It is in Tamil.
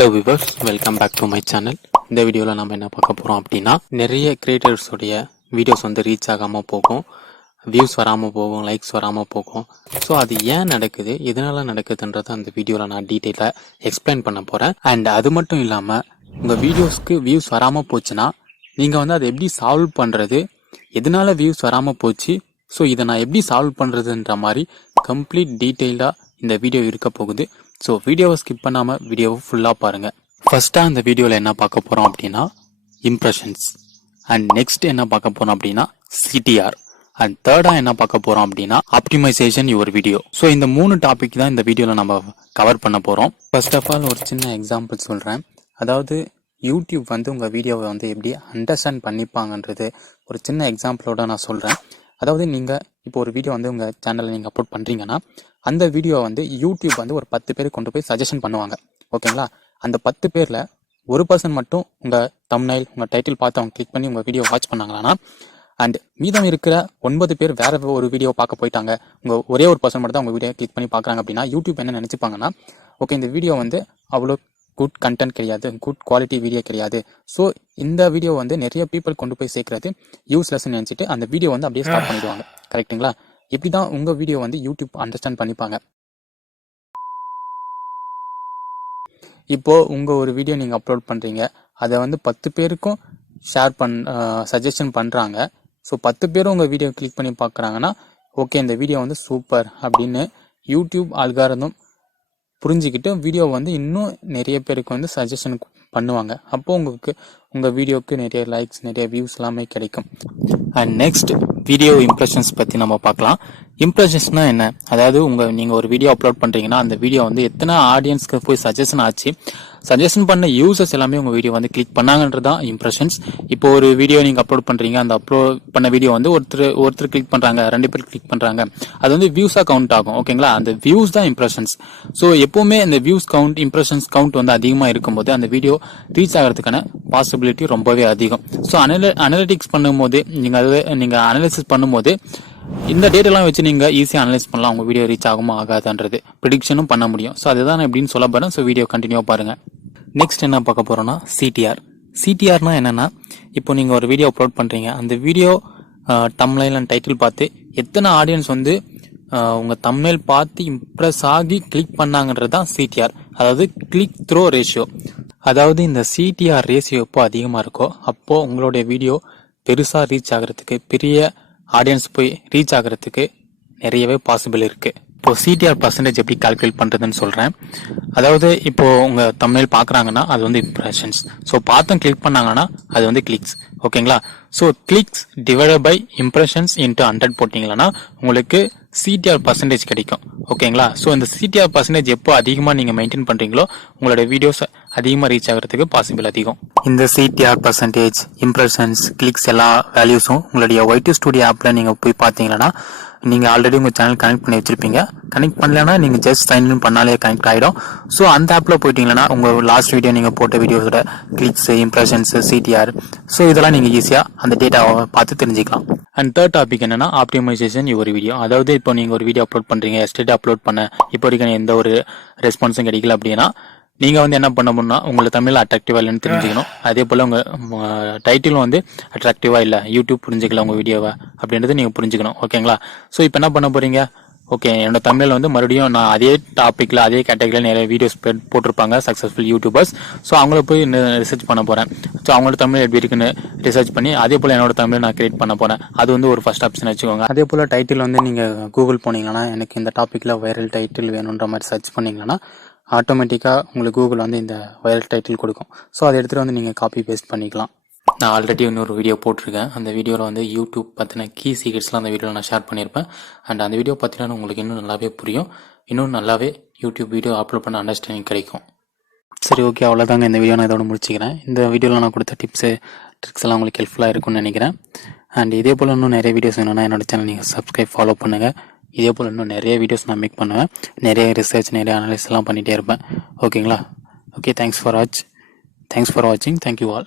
Hello viewers, welcome back to my channel. இந்த வீடியோவில் நம்ம என்ன பார்க்க போகிறோம் அப்படின்னா, நிறைய கிரியேட்டர்ஸோடைய வீடியோஸ் வந்து ரீச் ஆகாமல் போகும், வியூஸ் வராமல் போகும், லைக்ஸ் வராமல் போகும். ஸோ அது ஏன் நடக்குது, எதனால நடக்குதுன்றதை அந்த வீடியோவில் நான் டீட்டெயிலாக எக்ஸ்பிளைன் பண்ண போகிறேன். அண்ட் அது மட்டும் இல்லாமல் உங்கள் வீடியோஸ்க்கு வியூஸ் வராமல் போச்சுன்னா நீங்கள் வந்து அதை எப்படி சால்வ் பண்ணுறது, எதனால வியூஸ் வராமல் போச்சு, ஸோ இதை நான் எப்படி சால்வ் பண்ணுறதுன்ற மாதிரி கம்ப்ளீட் டீட்டெயிலாக இந்த வீடியோ இருக்க போகுது. ஸோ வீடியோவை ஸ்கிப் பண்ணாமல் வீடியோவை ஃபுல்லாக பாருங்கள். ஃபர்ஸ்ட்டாக இந்த வீடியோவில் என்ன பார்க்க போகிறோம் அப்படின்னா இம்ப்ரெஷன்ஸ், அண்ட் நெக்ஸ்ட் என்ன பார்க்க போகிறோம் அப்படின்னா சிடிஆர், அண்ட் தேர்டாக என்ன பார்க்க போகிறோம் அப்படின்னா ஆப்டிமைசேஷன் யுவர் வீடியோ. ஸோ இந்த 3 டாபிக் தான் இந்த வீடியோவில் நம்ம கவர் பண்ண போகிறோம். ஃபர்ஸ்ட் ஆஃப் ஆல் ஒரு சின்ன எக்ஸாம்பிள் சொல்கிறேன். அதாவது யூடியூப் வந்து உங்கள் வீடியோவை வந்து எப்படி அண்டர்ஸ்டாண்ட் பண்ணிப்பாங்கன்றது ஒரு சின்ன எக்ஸாம்பிளோட நான் சொல்கிறேன். அதாவது நீங்கள் இப்போ ஒரு வீடியோ வந்து உங்கள் சேனலில் நீங்கள் அப்லோட் பண்ணுறீங்கன்னா அந்த வீடியோ வந்து யூடியூப் வந்து ஒரு 10 பேர் கொண்டு போய் சஜஷன் பண்ணுவாங்க, ஓகேங்களா? அந்த 10 பேரில் ஒரு பர்சன் மட்டும் உங்கள் தம்ப்நெயில், உங்கள் டைட்டில் பார்த்து அவங்க கிளிக் பண்ணி உங்கள் வீடியோ வாட்ச் பண்ணாங்கன்னா, அண்ட் மீதம் இருக்கிற 9 பேர் வேற ஒரு வீடியோ பார்க்க போயிட்டாங்க, உங்கள் ஒரே ஒரு பர்சன் மட்டும் தான் உங்கள் வீடியோ கிளிக் பண்ணி பார்க்குறாங்க அப்படின்னா யூடியூப் என்ன நினச்சிப்பாங்கன்னா, ஓகே இந்த வீடியோ வந்து அவ்வளோ குட் கண்டென்ட் கிடையாது, குட் குவாலிட்டி வீடியோ கிடையாது, ஸோ இந்த வீடியோ வந்து நிறைய பீப்புள் கொண்டு போய் சேர்க்கறது யூஸ்லெஸ்ன்னு நினச்சிட்டு அந்த வீடியோ வந்து அப்படியே ஸ்டாப் பண்ணிடுவாங்க, கரெக்டுங்களா? இப்படி தான் உங்கள் வீடியோ வந்து யூடியூப் அண்டர்ஸ்டாண்ட் பண்ணிப்பாங்க. இப்போது உங்கள் ஒரு வீடியோ நீங்கள் அப்லோட் பண்ணுறீங்க, அதை வந்து 10 பேருக்கும் ஷேர் சஜஷன் பண்ணுறாங்க. ஸோ 10 பேரும் உங்கள் வீடியோ கிளிக் பண்ணி பார்க்குறாங்கன்னா ஓகே இந்த வீடியோ வந்து சூப்பர் அப்படின்னு யூடியூப் அல்காரிதம் புரிஞ்சுக்கிட்டு வீடியோ வந்து இன்னும் நிறைய பேருக்கு வந்து சஜஷன் பண்ணுவாங்க. அப்போது உங்களுக்கு உங்கள் வீடியோவுக்கு நிறைய லைக்ஸ், நிறைய வியூஸ் எல்லாமே கிடைக்கும். அண்ட் நெக்ஸ்ட் வீடியோ இம்ப்ரெஷன்ஸ் பற்றி நம்ம பார்க்கலாம். இம்ப்ரெஷன்ஸ்னா என்ன? அதாவது நீங்கள் ஒரு வீடியோ அப்லோட் பண்ணுறீங்கன்னா அந்த வீடியோ வந்து எத்தனை ஆடியன்ஸ்க்கு போய் சஜஷன் ஆச்சு, சஜஷன் பண்ண யூசர்ஸ் எல்லாமே உங்கள் வீடியோ வந்து கிளிக் பண்ணாங்கன்றது தான் இம்ப்ரெஷன்ஸ். இப்போ ஒரு வீடியோ நீங்கள் அப்லோட் பண்ணுறீங்க, அந்த அப்லோட் பண்ண வீடியோ வந்து ஒருத்தர் கிளிக் பண்ணுறாங்க, 2 பேர் கிளிக் பண்ணுறாங்க, அது வந்து வியூஸாக கவுண்ட் ஆகும், ஓகேங்களா? அந்த வியூஸ் தான் இம்ப்ரெஷன்ஸ். ஸோ எப்போவுமே இந்த வியூஸ் கவுண்ட், இம்ப்ரெஷன்ஸ் கவுண்ட் வந்து அதிகமாக இருக்கும்போது அந்த வீடியோ ரீச் ஆகிறதுக்கான பாசிபிலிட்டி ரொம்பவே அதிகம். ஸோ அனலிட்டிக்ஸ் பண்ணும்போது நீங்கள் அனலிசிஸ் பண்ணும்போது இந்த டேட்டெல்லாம் வச்சு நீங்கள் ஈஸியாக அனலைஸ் பண்ணலாம், உங்கள் வீடியோ ரீச் ஆகுமா ஆகாதுன்றது ப்ரிடிக்ஷனும் பண்ண முடியும். ஸோ அதுதான் எப்படின்னு சொல்ல போகிறேன். ஸோ வீடியோ கண்டினியூவாக பாருங்கள். நெக்ஸ்ட் என்ன பார்க்க போகிறோன்னா சிடிஆர். சிடிஆர்னா என்னென்னா, இப்போ நீங்கள் ஒரு வீடியோ அப்லோட் பண்ணுறீங்க, அந்த வீடியோ தம்ப்நெயில் அண்ட் டைட்டில் பார்த்து எத்தனை ஆடியன்ஸ் வந்து உங்கள் தம்ப்நெயில் பார்த்து இம்ப்ரெஸ் ஆகி கிளிக் பண்ணாங்கன்றது தான் சிடிஆர், அதாவது கிளிக் த்ரோ ரேஷியோ. அதாவது இந்த சிடிஆர் ரேஷியோ எப்போ அதிகமாக இருக்கோ அப்போது உங்களுடைய வீடியோ பெருசாக ரீச் ஆகிறதுக்கு, பெரிய ஆடியன்ஸ் போய் ரீச் ஆகிறதுக்கு நிறையவே பாசிபிள் இருக்குது. இப்போ சிடிஆர் பர்சன்டேஜ் எப்படி கால்குலேட் பண்ணுறதுன்னு சொல்கிறேன். அதாவது இப்போ உங்கள் தம்ப்நெயில் பார்க்குறாங்கன்னா அது வந்து இம்ப்ரெஷன்ஸ், ஸோ பார்த்தும் கிளிக் பண்ணாங்கன்னா அது வந்து கிளிக்ஸ், ஓகேங்களா? So clicks divided by impressions into 100 போட்டிங்களன்னா உங்களுக்கு சிடிஆர் பர்சன்டேஜ் கிடைக்கும், ஓகேங்களா? ஸோ இந்த சிடிஆர் பர்சன்டேஜ் எப்போ அதிகமாக நீங்கள் மெயின்டைன் பண்ணுறீங்களோ உங்களோட வீடியோஸ் அதிகமாக ரீச் ஆகிறதுக்கு பாசிபிள் அதிகம். இந்த சிடிஆர் பர்சன்டேஜ், இம்ப்ரெஷன்ஸ், கிளிக்ஸ் எல்லா வேல்யூஸும் உங்களுடைய ஒயிட் ஸ்டுடியோ ஆப்பில் நீங்கள் போய் பார்த்தீங்கன்னா நீங்கள் ஆல்ரெடி உங்கள் சேனல் கனெக்ட் பண்ணி வச்சிருப்பீங்க. கனெக்ட் பண்ணலன்னா நீங்கள் ஜஸ்ட் சைன் இன் பண்ணாலே கனெக்ட் ஆகிடும். ஸோ அந்த ஆப்பில் போயிட்டீங்கன்னா உங்கள் லாஸ்ட் வீடியோ நீங்கள் போட்ட வீடியோஸோட கிளிக்ஸ், இம்ப்ரெஷன்ஸ், சிடிஆர், ஸோ இதெல்லாம் நீங்கள் ஈஸியாக அந்த டேட்டாவை பார்த்து தெரிஞ்சுக்கலாம். அண்ட் தேர்ட் டாபிக் என்னன்னா ஆப்டிமைசேஷன் யுவர் வீடியோ. அதாவது இப்போ நீங்கள் ஒரு வீடியோ அப்லோட் பண்ணுறீங்க, எஸ்டேட் அப்லோட் பண்ண இப்போ வரைக்கும் எந்த ஒரு ரெஸ்பான்ஸும் கிடைக்கல அப்படின்னா நீங்கள் வந்து என்ன பண்ணணும்னா உங்களை தமிழில் அட்ராக்டிவாக இல்லைன்னு தெரிஞ்சுக்கணும். அதே போல் உங்கள் டைட்டிலும் வந்து அட்ராக்டிவாக இல்லை, யூடியூப் புரிஞ்சுக்கல உங்கள் வீடியோவை அப்படின்றத நீங்கள் புரிஞ்சுக்கணும், ஓகேங்களா? ஸோ இப்போ என்ன பண்ண போகிறீங்க, ஓகே என்னோட தமிழில் வந்து மறுபடியும் நான் அதே டாப்பிக்கில் அதே கேட்டகரியில் நிறைய வீடியோஸ் போட்டிருப்பாங்க சக்ஸஸ்ஃபுல் யூடியூபர்ஸ். ஸோ அவங்கள போய் ரிசர்ச் பண்ண போகிறேன். ஸோ அவங்களோட தமிழ் எப்படி இருக்குன்னு ரிசர்ச் பண்ணி அதே போல் என்னோட தமிழை நான் கிரியேட் பண்ண போகிறேன். அது வந்து ஒரு ஃபர்ஸ்ட் ஆப்ஷன் வச்சுக்கோங்க. அதே போல் டைட்டில் வந்து நீங்கள் கூகுள் போனீங்கன்னா எனக்கு இந்த டாப்பிக்கில் வைரல் டைட்டில் வேணுன்ற மாதிரி சர்ச் பண்ணிங்கன்னா ஆட்டோமேட்டிக்காக உங்களுக்கு கூகுள் வந்து இந்த வைரல் டைட்டில் கொடுக்கும். ஸோ அதை எடுத்துகிட்டு வந்து நீங்கள் காப்பி பேஸ்ட் பண்ணிக்கலாம். நான் ஆல்ரெடி இன்னொரு வீடியோ போட்டிருக்கேன். அந்த வீடியோவில் வந்து யூடியூப் பற்றின கீ சீக்ரெட்ஸ்லாம் அந்த வீடியோவில் நான் ஷேர் பண்ணியிருப்பேன். அண்ட் அந்த வீடியோ பார்த்தீங்கன்னா உங்களுக்கு இன்னும் நல்லாவே புரியும், இன்னும் நல்லாவே யூடியூப் வீடியோ அப்லோட் பண்ண அண்டர்ஸ்டாண்டிங் கிடைக்கும். சரி, ஓகே, அவ்வளோதாங்க. இந்த வீடியோ நான் இதோட முடிச்சுக்கிறேன். இந்த வீடியோவில் நான் கொடுத்த டிப்ஸு, ட்ரிக்ஸ் எல்லாம் உங்களுக்கு ஹெல்ப்ஃபுல்லாக இருக்கும்னு நினைக்கிறேன். அண்ட் இதே போல் இன்னும் நிறைய வீடியோஸ் வேணும்னா என்னோட சேனல் நீங்கள் சப்ஸ்கிரைப், ஃபாலோ பண்ணுங்கள். இதே போல் இன்னும் நிறைய வீடியோஸ் நான் மேக் பண்ணுவேன். நிறைய ரிசர்ச், நிறைய அனலைஸ் எல்லாம் பண்ணிகிட்டே இருப்பேன், ஓகேங்களா? ஓகே, தேங்க்ஸ் ஃபார் வாட்சிங். Thank you all.